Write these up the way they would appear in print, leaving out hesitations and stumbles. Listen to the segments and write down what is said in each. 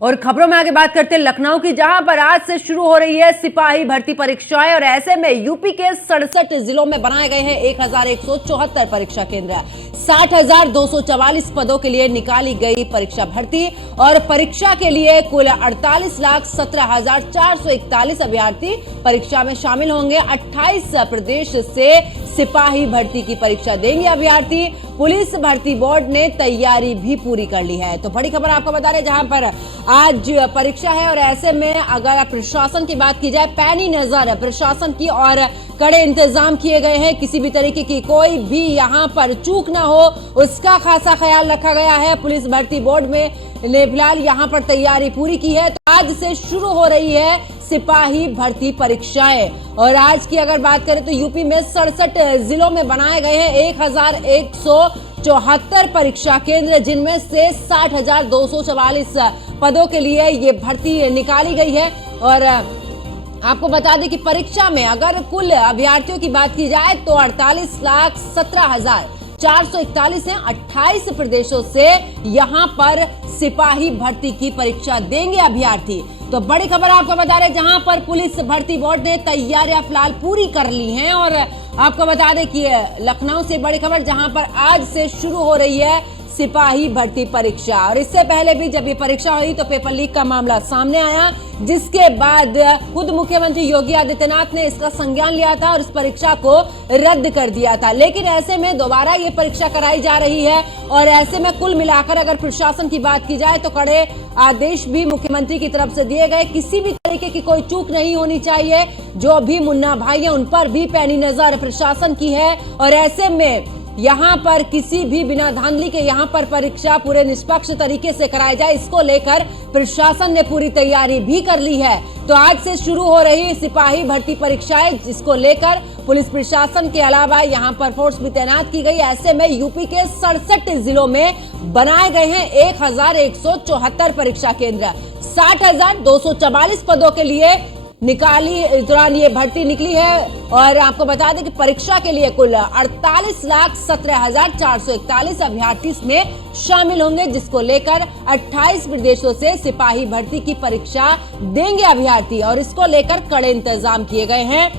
और खबरों में आगे बात करते हैं लखनऊ की, जहां पर आज से शुरू हो रही है सिपाही भर्ती परीक्षाएं। और ऐसे में यूपी के 67 जिलों में बनाए गए हैं 1174 परीक्षा केंद्र। 60,244 पदों के लिए निकाली गई परीक्षा भर्ती और परीक्षा के लिए कुल 48,17,441 अभ्यर्थी परीक्षा में शामिल होंगे। 28 प्रदेश से सिपाही भर्ती की परीक्षा देंगे अभ्यर्थी। पुलिस भर्ती बोर्ड ने तैयारी भी पूरी कर ली है। तो बड़ी खबर आपको बता रहे, जहां पर आज परीक्षा है और ऐसे में अगर प्रशासन की बात की जाए, पैनी नजर प्रशासन की और कड़े इंतजाम किए गए हैं। किसी भी तरीके की कोई भी यहां पर चूक ना हो, उसका खासा ख्याल रखा गया है। पुलिस भर्ती बोर्ड में ने फिलहाल यहां पर तैयारी पूरी की है। तो आज से शुरू हो रही है सिपाही भर्ती परीक्षाएं। और आज की अगर बात करें तो यूपी में 67 जिलों में बनाए गए हैं 1174 परीक्षा केंद्र, जिनमें से 60,244 पदों के लिए ये भर्ती निकाली गई है। और आपको बता दें कि परीक्षा में अगर कुल अभ्यर्थियों की बात की जाए तो 48,17,441 हैं। 28 प्रदेशों से यहां पर सिपाही भर्ती की परीक्षा देंगे अभ्यर्थी। तो बड़ी खबर आपको बता रहे, जहां पर पुलिस भर्ती बोर्ड ने तैयारियां फिलहाल पूरी कर ली हैं। और आपको बता दें कि लखनऊ से बड़ी खबर, जहां पर आज से शुरू हो रही है सिपाही भर्ती परीक्षा। और इससे पहले भी जब ये परीक्षा हुई तो पेपर लीक का मामला सामने आया, जिसके बाद खुद मुख्यमंत्री योगी आदित्यनाथ ने इसका संज्ञान लिया था और इस परीक्षा को रद्द कर दिया था। लेकिन ऐसे में दोबारा ये परीक्षा कराई जा रही है। और ऐसे में कुल मिलाकर अगर प्रशासन की बात की जाए तो कड़े आदेश भी मुख्यमंत्री की तरफ से दिए गए। किसी भी तरीके की कोई चूक नहीं होनी चाहिए। जो भी मुन्ना भाई है उन पर भी पैनी नजर प्रशासन की है। और ऐसे में यहाँ पर किसी भी बिना धांधली के यहाँ पर परीक्षा पूरे निष्पक्ष तरीके से कराई जाए, इसको लेकर प्रशासन ने पूरी तैयारी भी कर ली है। तो आज से शुरू हो रही सिपाही भर्ती परीक्षाएं, जिसको लेकर पुलिस प्रशासन के अलावा यहाँ पर फोर्स भी तैनात की गई। ऐसे में यूपी के 67 जिलों में बनाए गए हैं 1174 परीक्षा केंद्र। 60,244 पदों के लिए इस दौरान ये भर्ती निकली है। और आपको बता दें कि परीक्षा के लिए कुल 48,17,441 अभ्यर्थी इसमें शामिल होंगे, जिसको लेकर 28 प्रदेशों से सिपाही भर्ती की परीक्षा देंगे अभ्यर्थी। और इसको लेकर कड़े इंतजाम किए गए हैं।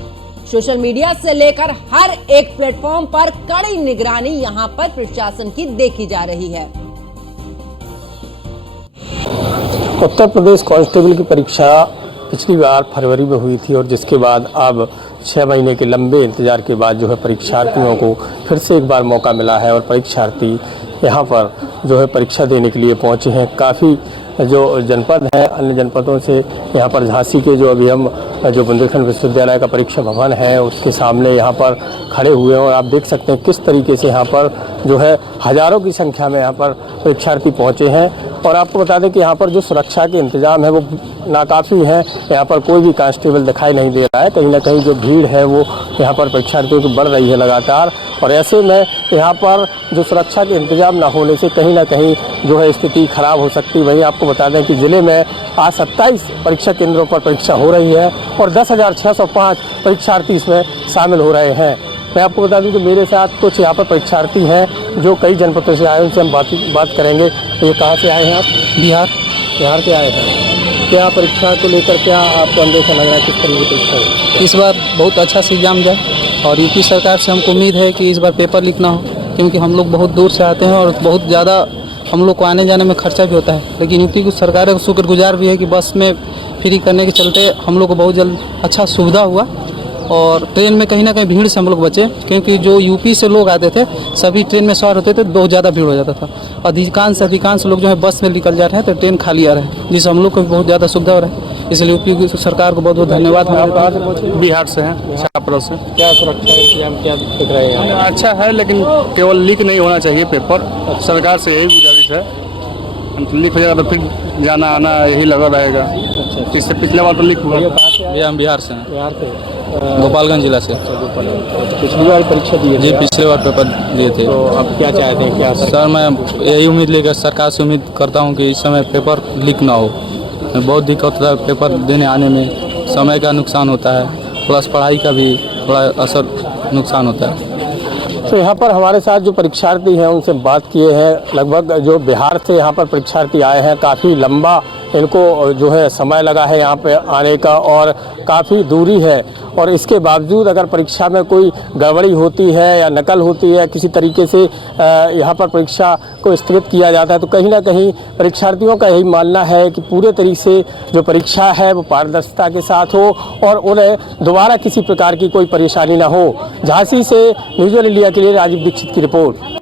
सोशल मीडिया से लेकर हर एक प्लेटफॉर्म पर कड़ी निगरानी यहां पर प्रशासन की देखी जा रही है। उत्तर प्रदेश कांस्टेबल की परीक्षा पिछली बार फरवरी में हुई थी और जिसके बाद अब 6 महीने के लंबे इंतजार के बाद जो है परीक्षार्थियों को फिर से एक बार मौका मिला है और परीक्षार्थी यहाँ पर जो है परीक्षा देने के लिए पहुँचे हैं। काफ़ी जो जनपद हैं, अन्य जनपदों से यहाँ पर झांसी के जो अभी हम जो बुंदेलखंड विश्वविद्यालय का परीक्षा भवन है उसके सामने यहाँ पर खड़े हुए हैं। और आप देख सकते हैं किस तरीके से यहाँ पर जो है हज़ारों की संख्या में यहाँ पर परीक्षार्थी पहुँचे हैं। और आपको बता दें कि यहाँ पर जो सुरक्षा के इंतजाम है वो नाकाफ़ी है। यहाँ पर कोई भी कांस्टेबल दिखाई नहीं दे रहा है। कहीं ना कहीं जो भीड़ है वो यहाँ पर परीक्षार्थियों की बढ़ रही है लगातार। और ऐसे में यहाँ पर जो सुरक्षा के इंतजाम ना होने से कहीं ना कहीं जो है स्थिति खराब हो सकती है। वहीं आपको बता दें कि ज़िले में आज 27 परीक्षा केंद्रों पर परीक्षा हो रही है और 10,605 परीक्षार्थी इसमें शामिल हो रहे हैं। मैं आपको बता दूं कि मेरे साथ कुछ यहाँ पर परीक्षार्थी हैं जो कई जनपदों से आए, उनसे हम बात करेंगे। ये कहाँ से आए हैं आप? बिहार के आए हैं। क्या परीक्षा को लेकर क्या आपको अंदेशा लग रहा है, किस तरह की परीक्षा है? इस बार बहुत अच्छा से एग्जाम जाए और यूपी सरकार से हमको उम्मीद है कि इस बार पेपर लीक ना हो, क्योंकि हम लोग बहुत दूर से आते हैं और बहुत ज़्यादा हम लोग को आने जाने में खर्चा भी होता है। लेकिन यूपी की सरकार का शुक्रगुजार भी है कि बस में फ्री करने के चलते हम लोग को बहुत जल्द अच्छा सुविधा हुआ। और ट्रेन में कहीं ना कहीं भीड़ से हम लोग बचे, क्योंकि जो यूपी से लोग आते थे सभी ट्रेन में सवार होते थे, बहुत ज़्यादा भीड़ हो जाता था। अधिकांश लोग जो है बस में निकल जा रहे हैं तो ट्रेन खाली आ रहा है, जिससे हम लोग को भी बहुत ज़्यादा सुविधा हो रहा है। इसलिए यूपी की सरकार को बहुत बहुत धन्यवाद। बिहार से हैं, शाहपुरा से। क्या सुरक्षा इंतजाम क्या दिख रहे हैं? अच्छा है, लेकिन केवल लीक नहीं होना चाहिए पेपर। सरकार से यही गुजारिश है, लीक हो जाएगा तो फिर जाना आना यही लगा रहेगा। इससे पिछले बार तो लीक हुआ। हम बिहार से हैं। बिहार से गोपालगंज जिला से। पिछली बार परीक्षा दी जी, पिछले बार पेपर दिए थे। तो अब क्या चाहते हैं? क्या सर, मैं यही उम्मीद लेकर सरकार से उम्मीद करता हूं कि इस समय पेपर लीक ना हो। बहुत दिक्कत होता है पेपर देने आने में, समय का नुकसान होता है, प्लस पढ़ाई का भी थोड़ा असर नुकसान होता है। तो यहाँ पर हमारे साथ जो परीक्षार्थी हैं उनसे बात किए हैं। लगभग जो बिहार से यहाँ पर परीक्षार्थी आए हैं, काफ़ी लंबा इनको जो है समय लगा है यहाँ पे आने का और काफ़ी दूरी है, और इसके बावजूद अगर परीक्षा में कोई गड़बड़ी होती है या नकल होती है, किसी तरीके से यहाँ पर परीक्षा को स्थगित किया जाता है, तो कहीं ना कहीं परीक्षार्थियों का यही मानना है कि पूरे तरीके से जो परीक्षा है वो पारदर्शिता के साथ हो और उन्हें दोबारा किसी प्रकार की कोई परेशानी ना हो। झांसी से न्यूज़ वन इंडिया के लिए राजीव दीक्षित की रिपोर्ट।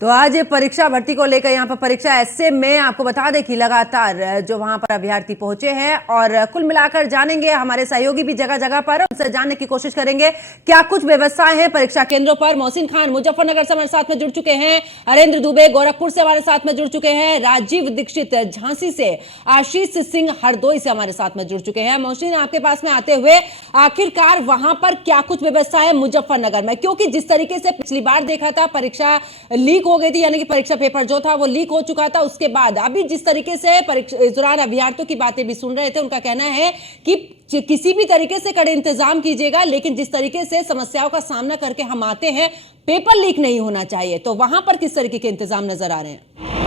तो आज परीक्षा भर्ती को लेकर यहाँ पर परीक्षा ऐसे में आपको बता दें कि लगातार जो वहां पर अभ्यर्थी पहुंचे हैं और कुल मिलाकर जानेंगे, हमारे सहयोगी भी जगह जगह पर उनसे जानने की कोशिश करेंगे क्या कुछ व्यवस्थाएं हैं परीक्षा केंद्रों पर। मोहसिन खान मुजफ्फरनगर से हमारे साथ में जुड़ चुके हैं, हरेंद्र दुबे गोरखपुर से हमारे साथ में जुड़ चुके हैं, राजीव दीक्षित झांसी से, आशीष सिंह हरदोई से हमारे साथ में जुड़ चुके हैं। मोहसिन, आपके पास में आते हुए आखिरकार वहां पर क्या कुछ व्यवस्था है मुजफ्फरनगर में, क्योंकि जिस तरीके से पिछली बार देखा था परीक्षा लीक हो गई थी, यानी कि परीक्षा पेपर जो था वो लीक हो चुका था, उसके बाद अभी जिस तरीके से इस दौरान अभ्यर्थियों की बातें भी सुन रहे थे, उनका कहना है कि किसी भी तरीके से कड़े इंतजाम कीजिएगा, लेकिन जिस तरीके से समस्याओं का सामना करके हम आते हैं पेपर लीक नहीं होना चाहिए। तो वहां पर किस तरीके के इंतजाम नजर आ रहे हैं?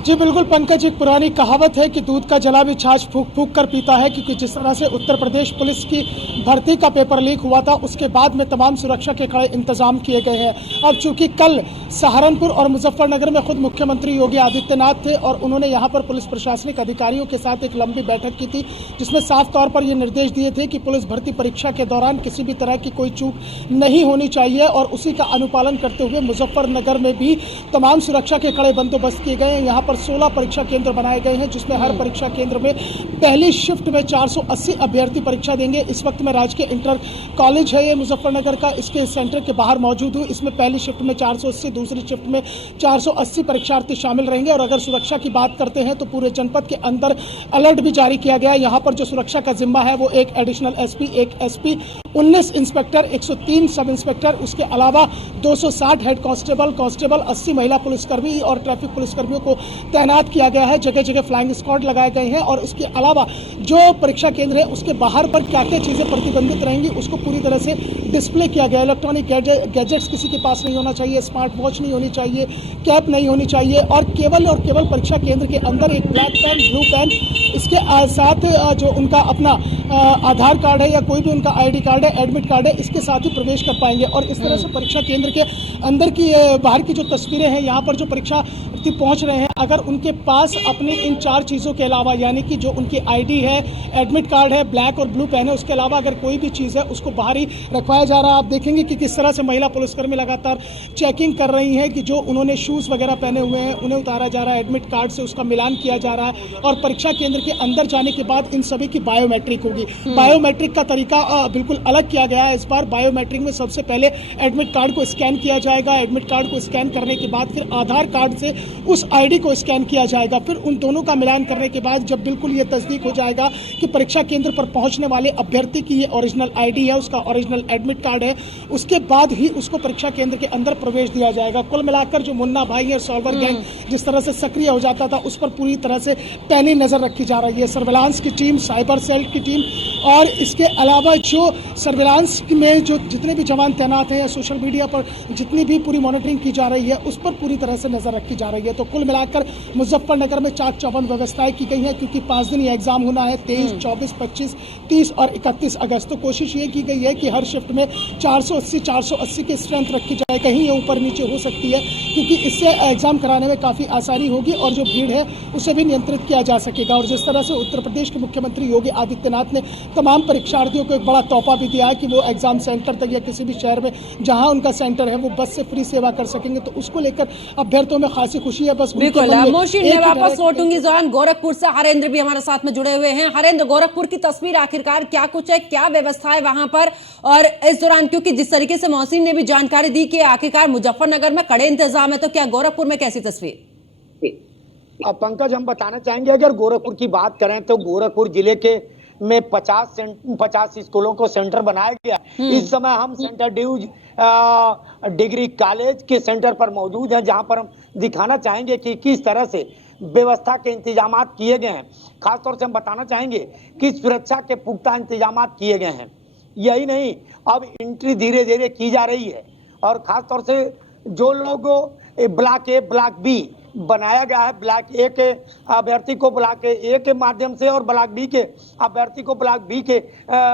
जी बिल्कुल पंकज, एक पुरानी कहावत है कि दूध का जला भी छाछ फूंक फूंक कर पीता है, क्योंकि जिस तरह से उत्तर प्रदेश पुलिस की भर्ती का पेपर लीक हुआ था उसके बाद में तमाम सुरक्षा के कड़े इंतजाम किए गए हैं। अब चूंकि कल सहारनपुर और मुजफ्फरनगर में खुद मुख्यमंत्री योगी आदित्यनाथ थे और उन्होंने यहाँ पर पुलिस प्रशासनिक अधिकारियों के साथ एक लंबी बैठक की थी, जिसमें साफ तौर पर ये निर्देश दिए थे कि पुलिस भर्ती परीक्षा के दौरान किसी भी तरह की कोई चूक नहीं होनी चाहिए, और उसी का अनुपालन करते हुए मुजफ्फरनगर में भी तमाम सुरक्षा के कड़े बंदोबस्त किए गए हैं। यहाँ पर 16 परीक्षा केंद्र बनाए गए हैं, जिसमें हर परीक्षा केंद्र में पहली शिफ्ट में 480 अभ्यर्थी परीक्षा देंगे। इस वक्त में राजकीय इंटर कॉलेज है ये मुजफ्फरनगर का, इसके सेंटर के बाहर मौजूद हूँ। इसमें पहली शिफ्ट में 480, दूसरी शिफ्ट में 480 परीक्षार्थी शामिल रहेंगे। और अगर सुरक्षा की बात करते हैं तो पूरे जनपद के अंदर अलर्ट भी जारी किया गया है। यहाँ पर जो सुरक्षा का जिम्मा है वो एक एडिशनल एसपी, एक एसपी, 19 इंस्पेक्टर, 103 सब इंस्पेक्टर, उसके अलावा 260 हेड कांस्टेबल, 80 महिला पुलिसकर्मी और ट्रैफिक पुलिसकर्मियों को तैनात किया गया है। जगह जगह फ्लाइंग स्क्वाड लगाए गए हैं। और इसके अलावा जो परीक्षा केंद्र है उसके बाहर पर क्या क्या चीज़ें प्रतिबंधित रहेंगी उसको पूरी तरह से डिस्प्ले किया गया। इलेक्ट्रॉनिक गैजेट्स किसी के पास नहीं होना चाहिए, स्मार्ट वॉच नहीं होनी चाहिए, कैप नहीं होनी चाहिए, और केवल परीक्षा केंद्र के अंदर एक ब्लैक पेन, ब्लू पेन, इसके साथ जो उनका अपना आधार कार्ड है या कोई भी उनका आईडी कार्ड है, एडमिट कार्ड है, इसके साथ ही प्रवेश कर पाएंगे। और इस तरह से परीक्षा केंद्र के अंदर की बाहर की जो तस्वीरें हैं, यहाँ पर जो परीक्षार्थी पहुँच रहे हैं, अगर उनके पास अपने इन 4 चीज़ों के अलावा, यानी कि जो उनकी आईडी है, एडमिट कार्ड है, ब्लैक और ब्लू पेन है, उसके अलावा अगर कोई भी चीज़ है उसको बाहर ही रखवाया जा रहा है। आप देखेंगे कि किस तरह से महिला पुलिसकर्मी लगातार चेकिंग कर रही हैं कि जो उन्होंने शूज़ वगैरह पहने हुए हैं उन्हें उतारा जा रहा है, एडमिट कार्ड से उसका मिलान किया जा रहा है। और परीक्षा केंद्र के अंदर जाने के बाद इन सभी की बायोमेट्रिक होगी। बायोमेट्रिक का तरीका बिल्कुल अलग किया गया है इस बार। बायोमेट्रिक में सबसे पहले एडमिट कार्ड को स्कैन किया जाएगा। एडमिट कार्ड को स्कैन करने के बाद फिर आधार कार्ड से उस आईडी को स्कैन किया जाएगा। फिर उन दोनों का मिलान करने के बाद जब बिल्कुल ये तस्दीक हो जाएगा कि परीक्षा केंद्र पर पहुंचने वाले अभ्यर्थी की ये ओरिजिनल आईडी है, उसका ओरिजिनल एडमिट कार्ड है, उसके बाद ही उसको परीक्षा केंद्र के अंदर प्रवेश दिया जाएगा। कुल मिलाकर जो मुन्ना भाई और सॉल्वर गैंग जिस तरह से सक्रिय हो जाता था उस पर पूरी तरह से पैनी नजर रखी जा रही है। सर्विलांस की टीम, साइबर सेल की टीम और इसके अलावा जो सर्विलांस में जो जितने भी जवान तैनात हैं या सोशल मीडिया पर जितनी भी पूरी मॉनिटरिंग की जा रही है उस पर पूरी तरह से नजर रखी जा रही है। तो कुल मिलाकर मुजफ्फरनगर में चाक चौबंद व्यवस्थाएं की गई हैं, क्योंकि 5 दिन ये एग्जाम होना है, 23, 24, 25, 30 और 31 अगस्त। तो कोशिश ये की गई है कि हर शिफ्ट में 480 की स्ट्रेंथ रखी जाए। कहीं ये ऊपर नीचे हो सकती है, क्योंकि इससे एग्जाम कराने में काफ़ी आसानी होगी और जो भीड़ है उसे भी नियंत्रित किया जा सकेगा। और जिस तरह से उत्तर प्रदेश के मुख्यमंत्री योगी आदित्यनाथ ने तमाम परीक्षार्थियों को एक बड़ा तोहफा भी दिया है कि वो एग्जाम सेंटर तक या किसी भी शहर में जहां उनका सेंटर है वो बस से फ्री सेवा कर सकेंगे, तो उसको लेकर अभ्यर्थियों में खासी खुशी है। बस बिल्कुल, मोहसिन मैं वापस लौटूंगी। इस दौरान गोरखपुर से हरेंद्र भी हमारे साथ में जुड़े हुए हैं। हरेंद्र, गोरखपुर की तस्वीर आखिरकार क्या कुछ है, क्या व्यवस्था है वहां पर? और इस दौरान क्योंकि जिस तरीके से मोहसिन ने भी जानकारी दी कि आखिरकार मुजफ्फरनगर में कड़े इंतजाम है, तो क्या गोरखपुर में कैसी तस्वीर? अब पंकज, हम बताना चाहेंगे, अगर गोरखपुर की बात करें तो गोरखपुर जिले के में 50 स्कूलों को सेंटर बनाया गया। इस समय हम सेंटर ड्यूज डिग्री कॉलेज के सेंटर पर मौजूद हैं, जहां पर हम दिखाना चाहेंगे कि किस तरह से व्यवस्था के इंतजाम किए गए हैं। खासतौर से हम बताना चाहेंगे कि सुरक्षा के पुख्ता इंतजाम किए गए हैं। यही नहीं, अब एंट्री धीरे धीरे की जा रही है और खासतौर से जो लोग ब्लॉक ए ब्लॉक बी बनाया गया है। ब्लॉक ए के अभ्यर्थी को ब्लॉक ए के माध्यम से और ब्लॉक बी के अभ्यर्थी को ब्लॉक बी के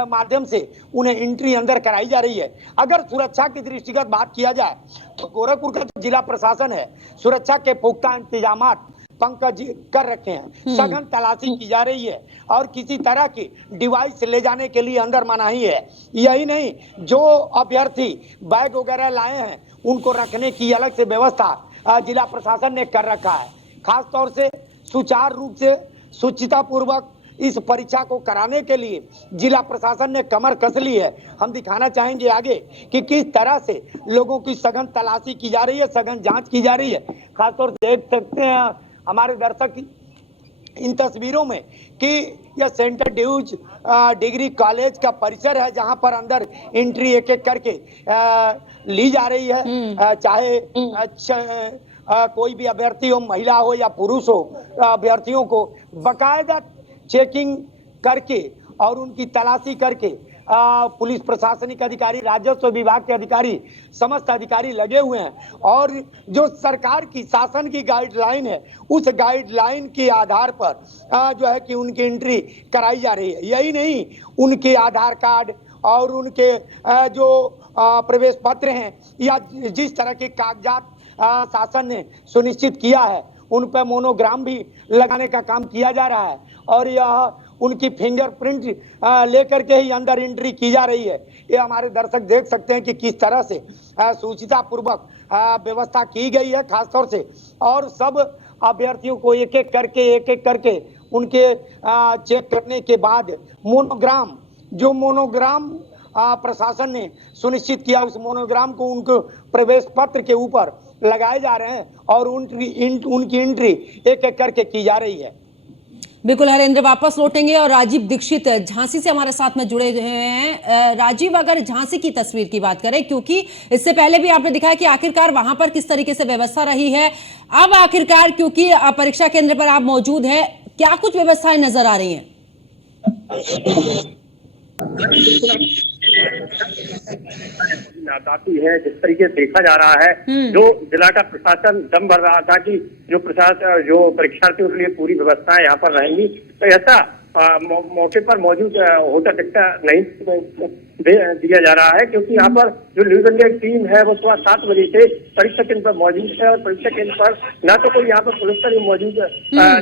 माध्यम से उन्हें एंट्री अंदर कराई जा रही है। अगर सुरक्षा की दृष्टिगत बात किया जाए तो गोरखपुर का जो जिला प्रशासन है सुरक्षा के पुख्ता इंतजाम पंकज कर रखे हैं। सघन तलाशी की जा रही है और किसी तरह की डिवाइस ले जाने के लिए अंदर मनाही है। यही नहीं, जो अभ्यर्थी बैग वगैरह लाए हैं उनको रखने की अलग से व्यवस्था जिला प्रशासन ने कर रखा है। खास तौर से सुचारू रूप से सुचिता पूर्वक इस परीक्षा को कराने के लिए जिला प्रशासन ने कमर कस ली है। हम दिखाना चाहेंगे आगे कि किस तरह से लोगों की सघन तलाशी की जा रही है, सघन जांच की जा रही है। खासतौर से देख सकते हैं हमारे दर्शक इन तस्वीरों में कि यह सेंटर ड्यूज डिग्री कॉलेज का परिसर है जहां पर अंदर एंट्री एक एक करके ली जा रही है। चाहे कोई भी अभ्यर्थी हो, महिला हो या पुरुष हो, अभ्यर्थियों को बकायदा चेकिंग करके और उनकी तलाशी करके पुलिस प्रशासनिक अधिकारी, राजस्व विभाग के अधिकारी, समस्त अधिकारी लगे हुए हैं और जो सरकार की शासन की गाइडलाइन है उस गाइडलाइन के आधार पर जो है कि उनकी एंट्री कराई जा रही है। यही नहीं, उनके आधार कार्ड और उनके जो प्रवेश पत्र हैं या जिस तरह के कागजात शासन ने सुनिश्चित किया है उन पर मोनोग्राम भी लगाने का काम किया जा रहा है और यह उनकी फिंगरप्रिंट लेकर के ही अंदर एंट्री की जा रही है। ये हमारे दर्शक देख सकते हैं कि किस तरह से सूचिता पूर्वक व्यवस्था की गई है खासतौर से, और सब अभ्यर्थियों को एक एक करके उनके चेक करने के बाद मोनोग्राम प्रशासन ने सुनिश्चित किया, उस मोनोग्राम को उनको प्रवेश पत्र के ऊपर लगाए जा रहे हैं और उनकी एंट्री एक एक करके की जा रही है। बिल्कुल हरेंद्र, वापस लौटेंगे और राजीव दीक्षित झांसी से हमारे साथ में जुड़े हुए हैं। राजीव, अगर झांसी की तस्वीर की बात करें, क्योंकि इससे पहले भी आपने दिखाया कि आखिरकार वहां पर किस तरीके से व्यवस्था रही है, अब आखिरकार क्योंकि परीक्षा केंद्र पर आप मौजूद है, क्या कुछ व्यवस्थाएं नजर आ रही हैं? नाकाफी है जिस तरीके से देखा जा रहा है। जो जिला का प्रशासन दम भर रहा था कि जो परीक्षार्थियों के लिए पूरी व्यवस्थाएं यहाँ पर रहेंगी, तो ऐसा मौके पर मौजूद होता दिखता नहीं दिया जा रहा है, क्योंकि यहाँ पर जो न्यूज इंडिया की टीम है वो सुबह 7 बजे से परीक्षा केंद्र पर मौजूद है और परीक्षा केंद्र पर न तो कोई यहाँ पर पुलिसकर्मी मौजूद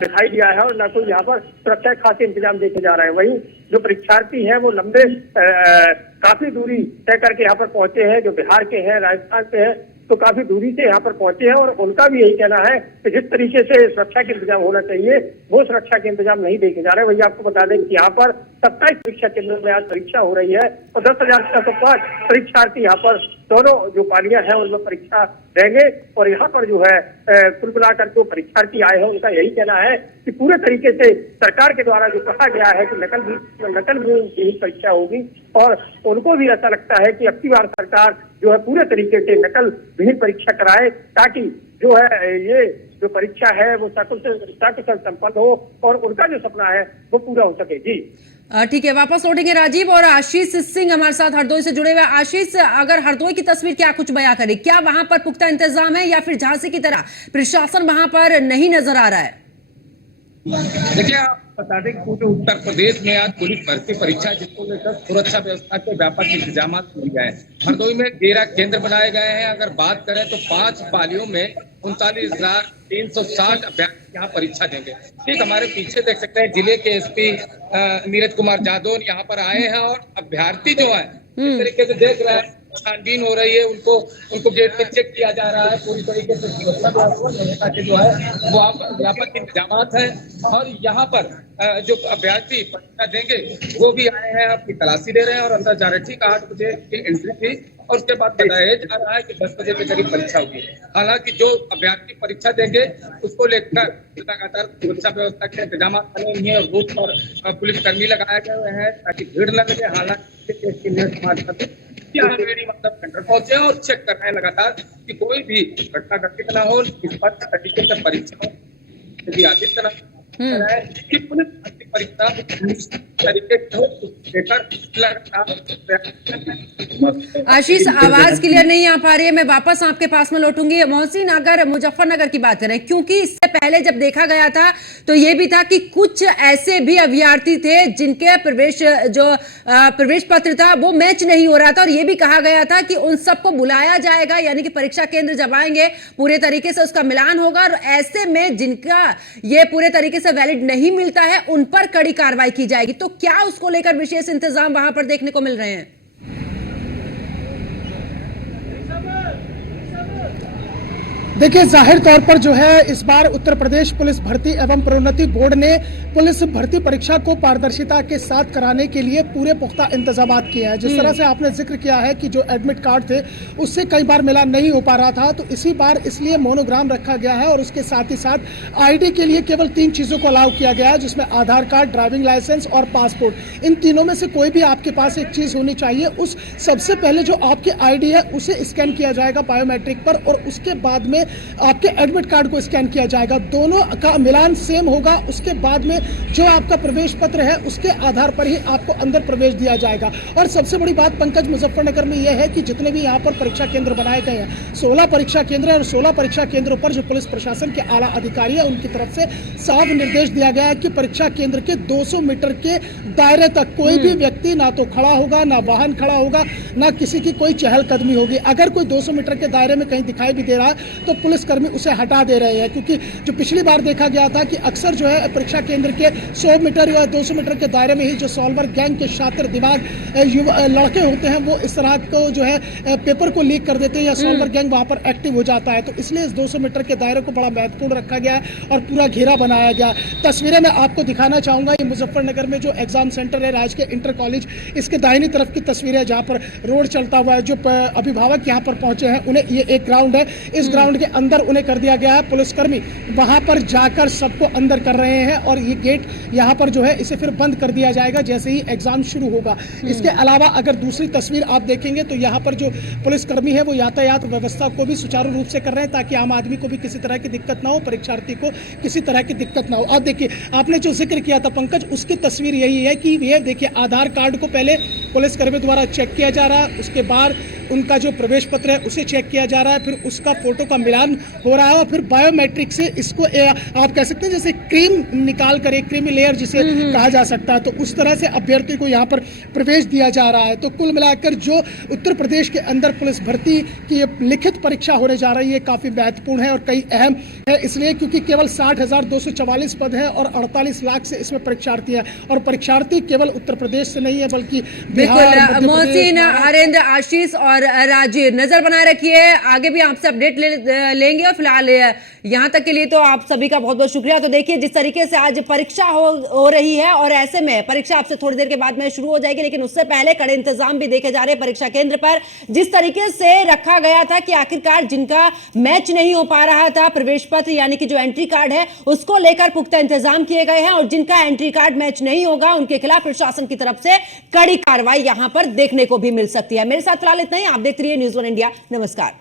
दिखाई दिया है और न कोई यहाँ पर सुरक्षा खास इंतजाम देखे जा रहे हैं। वहीं जो परीक्षार्थी हैं वो लंबे काफी दूरी तय करके यहाँ पर पहुंचे हैं, जो बिहार के हैं, राजस्थान के हैं, तो काफी दूरी से यहाँ पर पहुंचे हैं और उनका भी यही कहना है कि जिस तरीके से सुरक्षा के इंतजाम होना चाहिए वो सुरक्षा के इंतजाम नहीं देखे जा रहे। वही आपको बता दें कि यहाँ पर 27 परीक्षा केंद्रों में आज परीक्षा हो रही है और 10,000 से 10,500 परीक्षार्थी यहाँ पर दोनों जो पालियां हैं उनमें परीक्षा देंगे। और यहाँ पर जो है कुल मिलाकर जो परीक्षार्थी आए हैं उनका यही कहना है कि पूरे तरीके से सरकार के द्वारा जो कहा गया है कि नकल भी परीक्षा होगी और उनको भी ऐसा लगता है कि अब की बार सरकार जो है पूरे तरीके से नकल विहीन परीक्षा कराए, ताकि जो है ये जो परीक्षा है वो सकुशल संपन्न हो और उनका जो सपना है वो पूरा हो सके। जी ठीक है, वापस लौटेंगे राजीव। और आशीष सिंह हमारे साथ हरदोई से जुड़े हुए। आशीष, अगर हरदोई की तस्वीर क्या कुछ बयां करे, क्या वहां पर पुख्ता इंतजाम है या फिर झांसी की तरह प्रशासन वहां पर नहीं नजर आ रहा है? देखिए, आप बता दें कि पूरे उत्तर प्रदेश में आज पुलिस भर्ती परीक्षा जिसको लेकर सुरक्षा व्यवस्था के व्यापक इंतजाम किए गए हैं। हरदोई में 13 केंद्र बनाए गए हैं। अगर बात करें तो 5 पालियों में 39,360 अभ्यर्थी यहाँ परीक्षा देंगे। ठीक हमारे पीछे देख सकते हैं जिले के एसपी नीरज कुमार यादव यहाँ पर आए हैं और अभ्यर्थी जो है इस तरीके से देख रहे हैं, छानबीन हो रही है, उनको गेट पे चेक किया जा रहा है। पूरी तरीके से सुरक्षा व्यवस्था के जो है वो व्यापक इंतजाम है और यहाँ पर जो अभ्यर्थी परीक्षा देंगे वो भी आए हैं, अपनी तलाशी ले रहे हैं और अंदर जा रहे हैं। ठीक 8 बजे की एंट्री थी और उसके बाद बताया जा रहा है कि 10 बजे के करीब परीक्षा होगी। हालांकि जो अभ्यर्थी परीक्षा देंगे उसको लेकर लगातार सुरक्षा व्यवस्था के इंतजाम बने हुए हैं। रूट पर पुलिसकर्मी लगाए गए हैं ताकि भीड़ न लगे। हालांकि मतलब सेंटर पहुंचे और चेक कर रहे हैं लगातार कि कोई भी घटना घटित न हो। इस बात का तरीके से परीक्षा आदित्यनाथ कि पुलिस परीक्षा तरीके से आशीष, आवाज क्लियर नहीं आ पा रही है, मैं वापस आपके पास में लौटूंगी। मोहसिन, अगर मुजफ्फरनगर की बात करें, क्योंकि इससे पहले जब देखा गया था तो ये भी था कि कुछ ऐसे भी अभ्यर्थी थे जिनके प्रवेश पत्र था वो मैच नहीं हो रहा था, और ये भी कहा गया था कि उन सबको बुलाया जाएगा, यानी कि परीक्षा केंद्र जब आएंगे पूरे तरीके से उसका मिलान होगा, और ऐसे में जिनका ये पूरे तरीके से वैलिड नहीं मिलता है उन पर कड़ी कार्रवाई की जाएगी। तो क्या उसको लेकर विशेष इंतजाम वहां पर देखने को मिल रहे हैं? देखिए, जाहिर तौर पर जो है इस बार उत्तर प्रदेश पुलिस भर्ती एवं प्रोन्नति बोर्ड ने पुलिस भर्ती परीक्षा को पारदर्शिता के साथ कराने के लिए पूरे पुख्ता इंतजाम किए हैं। जिस तरह से आपने जिक्र किया है कि जो एडमिट कार्ड थे उससे कई बार मिलान नहीं हो पा रहा था, तो इसी बार इसलिए मोनोग्राम रखा गया है, और उसके साथ ही साथ आईडी के लिए केवल 3 चीज़ों को अलाउ किया गया है, जिसमें आधार कार्ड, ड्राइविंग लाइसेंस और पासपोर्ट। इन तीनों में से कोई भी आपके पास एक चीज़ होनी चाहिए। उस सबसे पहले जो आपकी आईडी है उसे स्कैन किया जाएगा बायोमेट्रिक पर, और उसके बाद में आपके एडमिट कार्ड को स्कैन किया जाएगा। दोनों का मिलान सेम होगा। उसके बाद में जो आपका प्रवेश पत्र है उसके आधार पर ही आपको अंदर प्रवेश दिया जाएगा। और सबसे बड़ी बात पंकज, मुजफ्फरनगर में यह है कि जितने भी यहाँ पर परीक्षा केंद्र बनाए गए हैं, 16 परीक्षा केंद्र है, और 16 परीक्षा केंद्रों पर जो पुलिस प्रशासन के आला अधिकारी है उनकी तरफ से साफ निर्देश दिया गया है कि परीक्षा केंद्र के 200 मीटर के दायरे तक कोई भी व्यक्ति ना तो खड़ा होगा, ना वाहन खड़ा होगा, ना किसी की कोई चहलकदमी होगी। अगर कोई 200 मीटर के दायरे में कहीं दिखाई भी दे रहा है तो पुलिसकर्मी उसे हटा दे रहे हैं, क्योंकि जो पिछली बार देखा गया था कि अक्सर जो है परीक्षा केंद्र के 100 मीटर या 200 मीटर के दायरे में ही जो सॉल्वर गैंग के शातिर दिमाग लड़के होते हैं वो इस तरह को जो है पेपर को लीक कर देते हैं, या सॉल्वर गैंग वहां पर एक्टिव हो जाता है। तो इसलिए इस 200 मीटर के दायरे को बड़ा महत्वपूर्ण रखा गया है और पूरा घेरा बनाया गया। तस्वीरें मैं आपको दिखाना चाहूंगा। ये मुजफ्फरनगर में जो एग्जाम सेंटर है राजकीय इंटर कॉलेज, इसके दाहिनी तरफ की तस्वीर है जहाँ पर रोड चलता हुआ है। जो अभिभावक यहाँ पर पहुंचे हैं उन्हें ये एक ग्राउंड है, इस ग्राउंड के अंदर उन्हें कर दिया गया है। पुलिसकर्मी वहां पर जाकर सबको अंदर कर रहे हैं, और ये गेट यहाँ पर जो है इसे फिर बंद कर दिया जाएगा जैसे ही एग्जाम शुरू होगा। इसके अलावा अगर दूसरी तस्वीर आप देखेंगे तो यहाँ पर जो पुलिसकर्मी है वो यातायात व्यवस्था को भी सुचारू रूप से कर रहे हैं, ताकि आम आदमी को भी किसी तरह की दिक्कत ना हो, परीक्षार्थी को किसी तरह की दिक्कत ना हो। अब देखिए, आपने जो जिक्र किया था पंकज, उसकी तस्वीर यही है कि ये देखिए आधार कार्ड को पहले पुलिसकर्मी द्वारा चेक किया जा रहा है, उसके बाद उनका जो प्रवेश पत्र है उसे चेक किया जा रहा है, फिर उसका फोटो का मिलान हो रहा है, और फिर बायोमेट्रिक से इसको आप कह सकते हैं जैसे क्रीम निकाल कर, एक क्रीमी लेयर जिसे कहा जा सकता है, तो उस तरह से अभ्यर्थी को यहाँ पर प्रवेश दिया जा रहा है। तो कुल मिलाकर जो उत्तर प्रदेश के अंदर पुलिस भर्ती की ये लिखित परीक्षा होने जा रही है काफी महत्वपूर्ण है और कई अहम है, इसलिए क्योंकि केवल 60,244 पद है और 48 लाख से इसमें परीक्षार्थी है, और परीक्षार्थी केवल उत्तर प्रदेश से नहीं है बल्कि बिहार, मोहसिन, हरेंद्र, आशीष और राजीव, नजर बनाए रखिए, आगे भी आपसे अपडेट लेंगे। और फिलहाल यहाँ तक के लिए तो आप सभी का बहुत बहुत शुक्रिया। तो देखिए जिस तरीके से आज परीक्षा हो रही है, और ऐसे में परीक्षा आपसे थोड़ी देर के बाद में शुरू हो जाएगी, लेकिन उससे पहले कड़े इंतजाम भी देखे जा रहे हैं परीक्षा केंद्र पर। जिस तरीके से रखा गया था कि आखिरकार जिनका मैच नहीं हो पा रहा था प्रवेश पत्र यानी कि जो एंट्री कार्ड है उसको लेकर पुख्ता इंतजाम किए गए हैं, और जिनका एंट्री कार्ड मैच नहीं होगा उनके खिलाफ प्रशासन की तरफ से कड़ी कार्रवाई यहां पर देखने को भी मिल सकती है। मेरे साथ फिलहाल इतना ही। आप देखते रहिए न्यूज़ 1 इंडिया। नमस्कार।